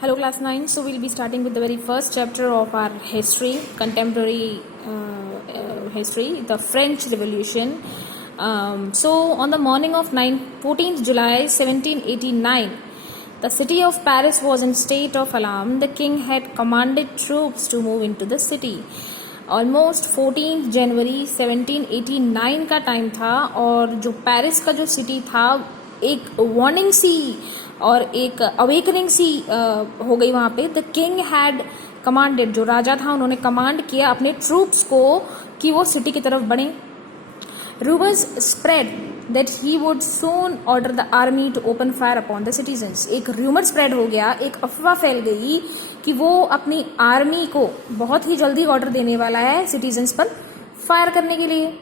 Hello, class 9. So, we'll be starting with the very first chapter of our history, contemporary history, the French Revolution. So, on the morning of 14th July 1789, the city of Paris was in state of alarm. The king had commanded troops to move into the city. Almost 14 जनवरी 1789 का time था और जो Paris का जो city था एक warning सी और एक अवेकनिंग सी हो गई वहाँ पे. द किंग हैड कमांडेड, जो राजा था उन्होंने कमांड किया अपने ट्रूप्स को कि वो सिटी की तरफ बढ़ें. Rumours spread that he would soon order the army to open fire upon the citizens. एक रूमर स्प्रेड हो गया, एक अफवाह फैल गई कि वो अपनी आर्मी को बहुत ही जल्दी ऑर्डर देने वाला है सिटीजन्स पर फायर करने के लिए.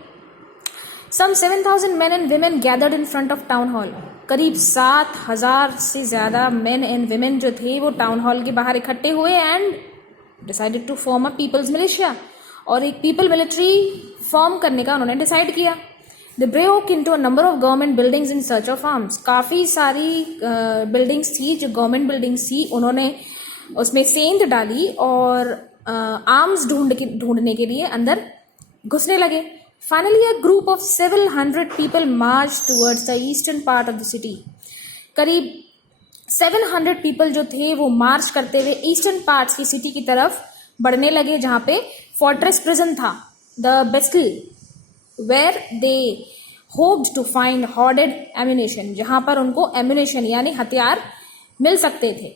सम 7,000 men and women gathered in front of town hall. करीब 7,000 से ज़्यादा men and women जो थे वो टाउन हॉल के बाहर इकट्ठे हुए and decided to form a people's militia, और एक पीपल मिलिट्री फॉर्म करने का उन्होंने डिसाइड किया. They broke into a number of government buildings in search of arms. काफ़ी सारी बिल्डिंग्स थी जो गवर्नमेंट बिल्डिंग्स थी, उन्होंने उसमें सेंध डाली और आर्म्स ढूंढने के लिए अंदर घुसने लगे. Finally a group of several hundred people marched towards the eastern part of the city. करीब 700 पीपल जो थे वो मार्च करते हुए ईस्टर्न पार्ट्स की सिटी की तरफ बढ़ने लगे, जहाँ पे फोर्ट्रेस प्रिजन था, the Bastille, where they hoped to find hoarded ammunition, जहाँ पर उनको एम्यूनेशन यानी हथियार मिल सकते थे.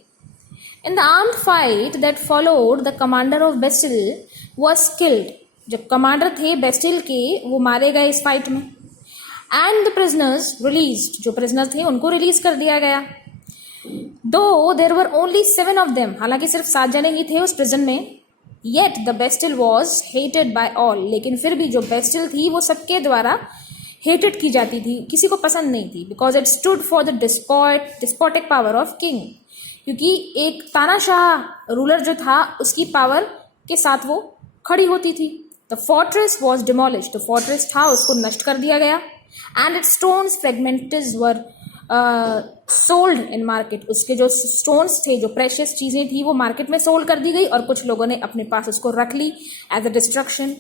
In the armed fight that followed, the commander of Bastille was killed. जब कमांडर थे बेस्टिल के वो मारे गए इस फाइट में. And the prisoners released, जो प्रिजनर थे उनको रिलीज कर दिया गया. Though there were only 7 of them, हालांकि सिर्फ 7 जने ही थे उस प्रिजन में. Yet the Bastille was hated by all, लेकिन फिर भी जो बेस्टिल थी वो सबके द्वारा हेटेड की जाती थी, किसी को पसंद नहीं थी. Because it stood for the despotic power of king, क्योंकि एक तानाशाह रूलर जो था उसकी पावर के साथ वो खड़ी होती थी. द फोर्ट्रेस वॉज डिमोलिश, तो फोर्ट्रेस था उसको नष्ट कर दिया गया. And it stones fragments were sold in market. उसके जो स्टोन्स थे, जो प्रेशियस चीजें थी, वो मार्केट में सोल्ड कर दी गई और कुछ लोगों ने अपने पास उसको रख ली as a distraction.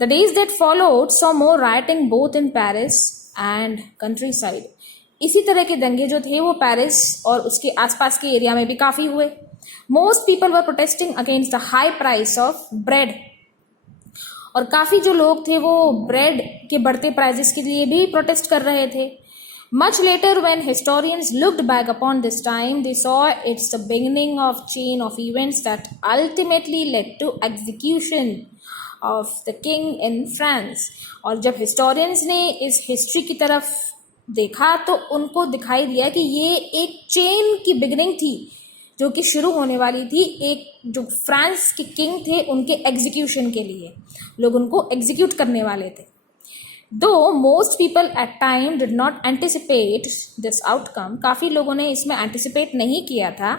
The days that followed saw more writing both in Paris and countryside. इसी तरह के दंगे जो थे वो पेरिस और उसके आसपास के एरिया में भी काफी हुए. Most people were protesting against the high price of bread, और काफी जो लोग थे वो ब्रेड के बढ़ते प्राइजेस के लिए भी प्रोटेस्ट कर रहे थे. Much later, when historians looked back upon this time, they saw it's the beginning of chain of events that ultimately led to execution of the king in France. और जब historians ने इस history की तरफ देखा तो उनको दिखाई दिया कि ये एक चेन की बिगिनिंग थी जो कि शुरू होने वाली थी. एक जो फ्रांस के किंग थे उनके एग्जीक्यूशन के लिए लोग उनको एग्जीक्यूट करने वाले थे. Though most people at time did not anticipate this outcome, काफ़ी लोगों ने इसमें anticipate नहीं किया था.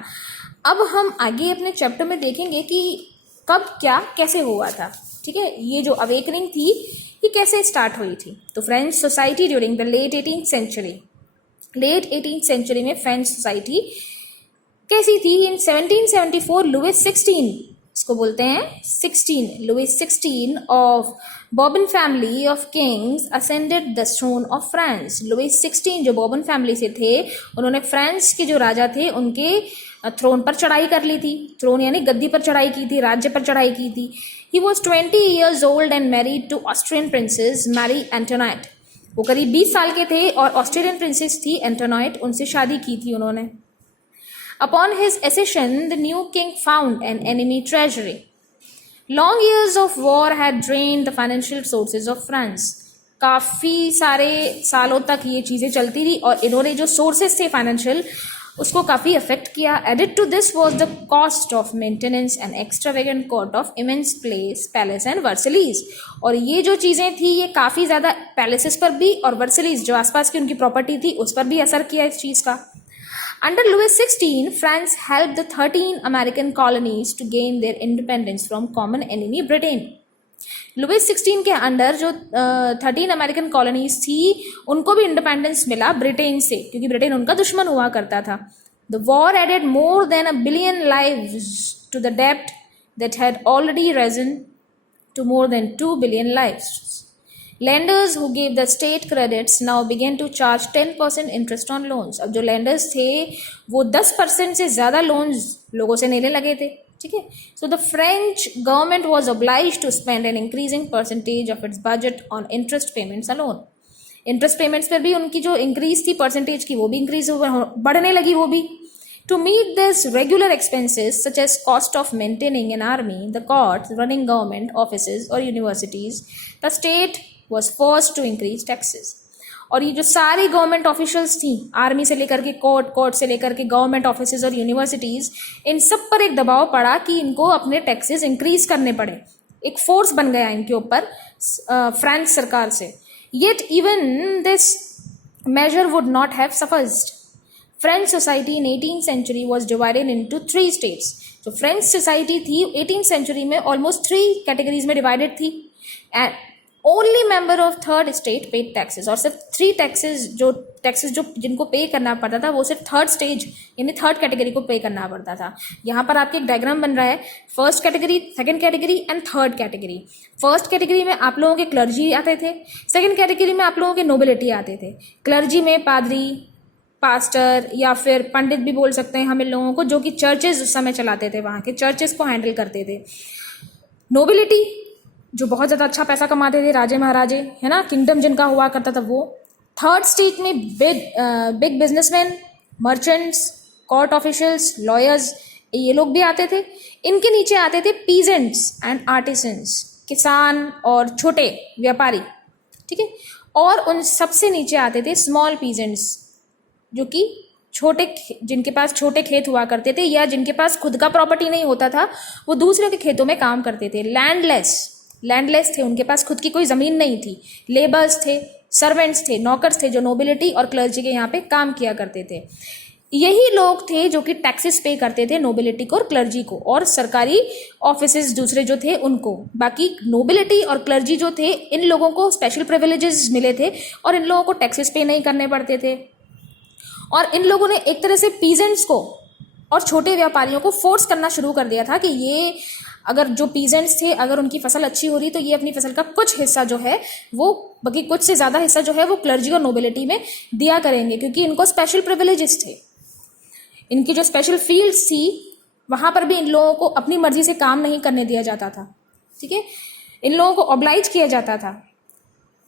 अब हम आगे अपने चैप्टर में देखेंगे कि कब क्या कैसे हुआ था. ठीक है, ये जो अवेकनिंग थी ये कैसे स्टार्ट हुई थी. तो French society during the late 18th century में फ्रेंच सोसाइटी कैसी थी. इन 1774 लुइस 16, इसको बोलते हैं 16, Louis 16 of Bourbon family of kings ascended the throne of France. Louis 16 जो बॉर्बन फैमिली से थे उन्होंने फ्रांस के जो राजा थे उनके थ्रोन पर चढ़ाई कर ली थी. थ्रोन यानी गद्दी पर चढ़ाई की थी, राज्य पर चढ़ाई की थी. He was 20 years old and married to Austrian princess Marie Antoinette. वो करीब 20 साल के थे और ऑस्ट्रेलियन प्रिंसेस थी एंटोनाइट, उनसे शादी की थी उन्होंने. Upon his accession, the new king found an enemy treasury. Long years of war had drained the financial sources of France. काफ़ी सारे सालों तक ये चीज़ें चलती थी और इन्होंने जो सोर्सेस थे फाइनेंशियल उसको काफ़ी अफेक्ट किया. Added to this was the cost of maintenance and extravagant court of immense palace and Versailles. और ये जो चीज़ें थी ये काफ़ी ज़्यादा पैलेसेस पर भी और वर्सलीज जो आसपास की उनकी प्रॉपर्टी थी उस पर भी असर किया इस चीज़ का. Under Louis XVI, France helped the 13 American colonies to gain their independence from common enemy Britain. Louis 16 के अंडर जो 13 अमेरिकन कॉलोनीज थी उनको भी इंडिपेंडेंस मिला ब्रिटेन से, क्योंकि ब्रिटेन उनका दुश्मन हुआ करता था. The war added more than 1 billion lives to the debt that had already risen to more than 2 billion lives. Lenders who gave the state credits now began to charge 10% interest on loans. अब जो lenders थे वो 10% से ज़्यादा loans लोगों से लेने लगे थे, ठीक है. So the French government was obliged to spend an increasing percentage of its budget on interest payments alone. Interest payments पर भी उनकी जो इंक्रीज थी परसेंटेज की वो भी इंक्रीज बढ़ने लगी वो भी. To meet this regular expenses such as cost of maintaining an army, the courts, running government offices or universities, the state was forced to increase taxes. और ये जो सारी गवर्नमेंट ऑफिशियल्स थी, आर्मी से लेकर के कोर्ट से लेकर के गवर्नमेंट ऑफिसेज और यूनिवर्सिटीज, इन सब पर एक दबाव पड़ा कि इनको अपने टैक्सेस इंक्रीज करने पड़े. एक फोर्स बन गया इनके ऊपर फ्रांस सरकार से. Yet even this measure would not have sufficed. French society in 18th century was divided into 3 states. तो फ्रेंच सोसाइटी थी 18th century में ऑलमोस्ट 3 कैटेगरीज में डिवाइडेड थी. And only member of third state paid taxes. और सिर्फ 3 taxes जो जिनको पे करना पड़ता था वो सिर्फ थर्ड स्टेज यानी थर्ड कैटेगरी को पे करना पड़ता था. यहाँ पर आपके एक डायग्राम बन रहा है, first category, second category and third category. First category में आप लोगों के क्लर्जी आते थे, सेकंड कैटेगरी में आप लोगों के नोबिलिटी आते थे. क्लर्जी में पादरी, पास्टर या फिर पंडित भी बोल सकते हैं हम इन लोगों को, जो कि चर्चेज उस समय चलाते थे, वहाँ के चर्चेज को हैंडल करते थे. नोबिलिटी जो बहुत ज़्यादा अच्छा पैसा कमाते थे, राजे महाराजे, है ना, किंगडम जिनका हुआ करता था वो. थर्ड स्टेट में big businessman, merchants, court officials, lawyers, ये लोग भी आते थे. इनके नीचे आते थे पीजेंट्स एंड आर्टिसंस, किसान और छोटे व्यापारी, ठीक है. और उन सबसे नीचे आते थे स्मॉल पीजेंट्स, जो कि जिनके पास छोटे खेत हुआ करते थे या जिनके पास खुद का प्रॉपर्टी नहीं होता था, वो दूसरे के खेतों में काम करते थे. लैंडलेस थे, उनके पास खुद की कोई ज़मीन नहीं थी. लेबर्स थे, सर्वेंट्स थे, नौकर्स थे, जो नोबिलिटी और क्लर्जी के यहाँ पे काम किया करते थे. यही लोग थे जो कि टैक्सेस पे करते थे नोबिलिटी को और क्लर्जी को, और सरकारी ऑफिसेज दूसरे जो थे उनको. बाकी नोबिलिटी और क्लर्जी जो थे, इन लोगों को स्पेशल प्रिविलेजेस मिले थे और इन लोगों को टैक्सेस पे नहीं करने पड़ते थे. और इन लोगों ने एक तरह से पीजेंट्स को और छोटे व्यापारियों को फोर्स करना शुरू कर दिया था कि ये अगर जो पीजेंट्स थे, अगर उनकी फसल अच्छी हो रही तो ये अपनी फसल का कुछ हिस्सा जो है वो, बाकी कुछ से ज़्यादा हिस्सा जो है वो क्लर्जी और नोबिलिटी में दिया करेंगे, क्योंकि इनको स्पेशल प्रिविलेजेस थे. इनकी जो स्पेशल फील्ड्स थी वहाँ पर भी इन लोगों को अपनी मर्जी से काम नहीं करने दिया जाता था, ठीक है. इन लोगों को ऑब्लाइज किया जाता था,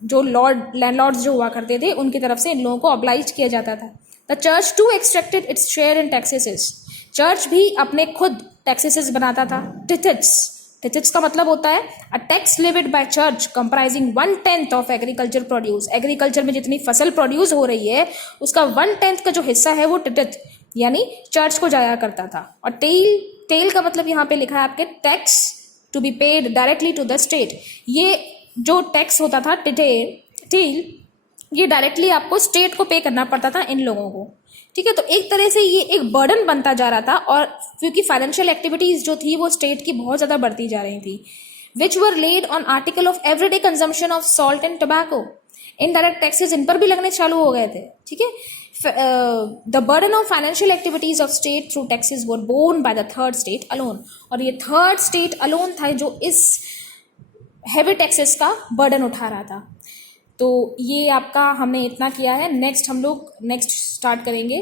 जो लैंडलॉर्ड्स जो हुआ करते थे उनकी तरफ से इन लोगों को ऑब्लाइज किया जाता था. The church too extracted its share in taxes. Church भी अपने खुद टैक्सेस बनाता था. टिथिट्स का मतलब होता है a tax levied by church comprising 1/10 of agriculture produce. Agriculture में जितनी फसल प्रोड्यूस हो रही है उसका 1/10 का जो हिस्सा है वो टिथिट यानी चर्च को जाया करता था. और टेल का मतलब यहाँ पे लिखा है आपके tax to be paid directly to the state. ये जो टैक्स होता था टेल, ये डायरेक्टली आपको स्टेट को पे करना पड़ता था इन लोगों को, ठीक है. तो एक तरह से ये एक बर्डन बनता जा रहा था, और क्योंकि फाइनेंशियल एक्टिविटीज जो थी वो स्टेट की बहुत ज़्यादा बढ़ती जा रही थी. Which were laid on article of everyday consumption of salt and tobacco. Indirect taxes इन पर भी लगने चालू हो गए थे, ठीक है. The burden of financial activities of state through taxes were borne by the third state alone. और ये थर्ड स्टेट अलोन था जो इस हैवी टैक्सेस का बर्डन उठा रहा था. तो ये आपका हमने इतना किया है. नेक्स्ट हम लोग स्टार्ट करेंगे